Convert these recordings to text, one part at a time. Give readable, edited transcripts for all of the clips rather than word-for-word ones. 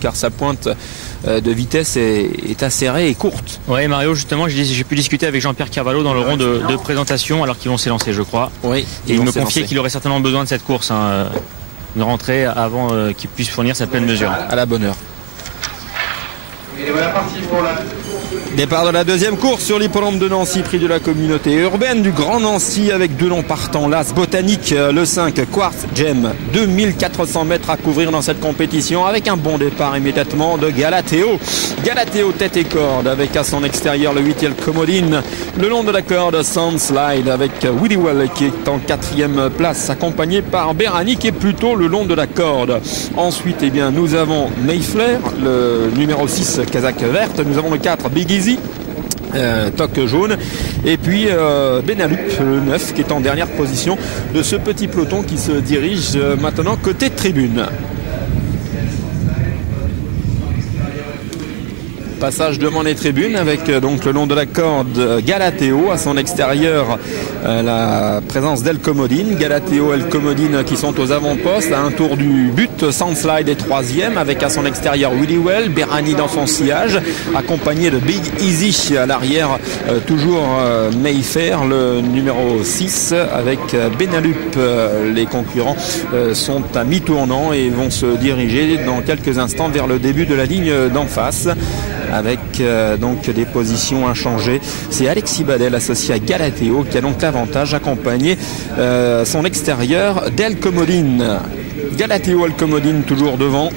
car sa pointe de vitesse est acérée et courte. Oui, Mario, justement, j'ai pu discuter avec Jean-Pierre Carvalho dans le rond de présentation alors qu'ils vont s'élancer, je crois. Oui. Et il me confiait qu'il aurait certainement besoin de cette course, une rentrée avant qu'il puisse fournir sa pleine mesure. À la bonne heure. Et voilà parti pour la départ de la deuxième course sur l'hippodrome de Nancy, prix de la communauté urbaine du Grand Nancy, avec 2 noms partants. L'As Botanique, le 5 Quartz Gem, 2400 mètres à couvrir dans cette compétition, avec un bon départ immédiatement de Galateo. Galateo tête et corde, avec à son extérieur le 8 El Comodine. Le long de la corde, Soundslide avec Willy Well qui est en 4e place, accompagné par Berani qui est plutôt le long de la corde. Ensuite, nous avons Mayflair, le numéro 6 casaque verte. Nous avons le 4 Big Easy, toque jaune, et puis Benalup, le 9 qui est en dernière position de ce petit peloton qui se dirige maintenant côté tribune. Passage devant les tribunes avec donc le long de la corde Galateo, à son extérieur la présence d'El Comodine. Galateo, El Comodine qui sont aux avant-postes à un tour du but. Soundslide est 3e avec à son extérieur Willy Well, Berani dans son sillage, accompagné de Big Easy à l'arrière, toujours Mayfair le numéro 6 avec Benalup. Les concurrents sont à mi-tournant et vont se diriger dans quelques instants vers le début de la ligne d'en face, avec donc des positions inchangées. C'est Alexis Badel associé à Galateo qui a donc l'avantage, accompagné son extérieur d'El Comodine. Galateo, El Comodine toujours devant.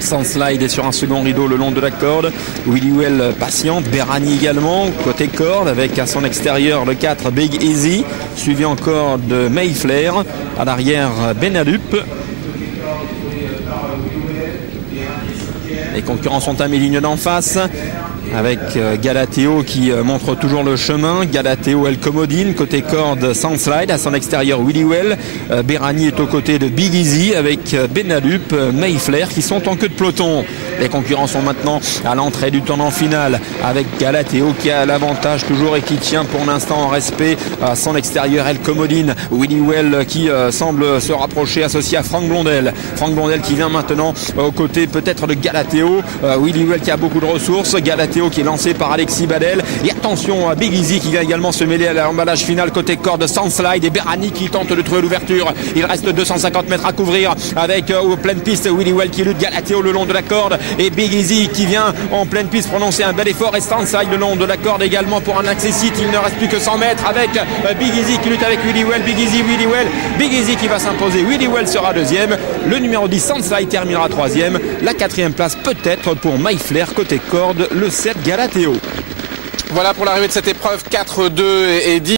Soundslide est sur un second rideau le long de la corde. Willy Well patiente, Berani également côté corde avec à son extérieur le 4 Big Easy, suivi encore de Mayflair, à l'arrière Benalup. Les concurrents sont à mi-ligne d'en face, avec Galateo qui montre toujours le chemin. Galateo, El Comodine, côté corde Soundslide, à son extérieur Willy Well. Berani est aux côtés de Big Easy avec Benalup, Mayflair qui sont en queue de peloton. Les concurrents sont maintenant à l'entrée du tournant final, avec Galateo qui a l'avantage toujours et qui tient pour l'instant en respect à son extérieur El Comodine. Willy Well qui semble se rapprocher, associé à Franck Blondel. Franck Blondel qui vient maintenant aux côtés peut-être de Galateo. Willy Well qui a beaucoup de ressources. Galateo qui est lancé par Alexis Badel. Et attention à Big Easy qui vient également se mêler à l'emballage final côté corde Soundslide, et Berani qui tente de trouver l'ouverture. Il reste 250 mètres à couvrir avec aux pleine piste Willy Well qui lutte, Galateo le long de la corde et Big Easy qui vient en pleine piste prononcer un bel effort, et Soundslide le long de la corde également pour un accessite. Il ne reste plus que 100 mètres avec Big Easy qui lutte avec Willy Well. Big Easy, Willy Well, Big Easy qui va s'imposer. Willy Well sera 2e. Le numéro 10 Soundslide terminera 3e. La 4e place peut-être pour Mayflair côté corde, le 7 Galateo. Voilà pour l'arrivée de cette épreuve, 4, 2 et 10.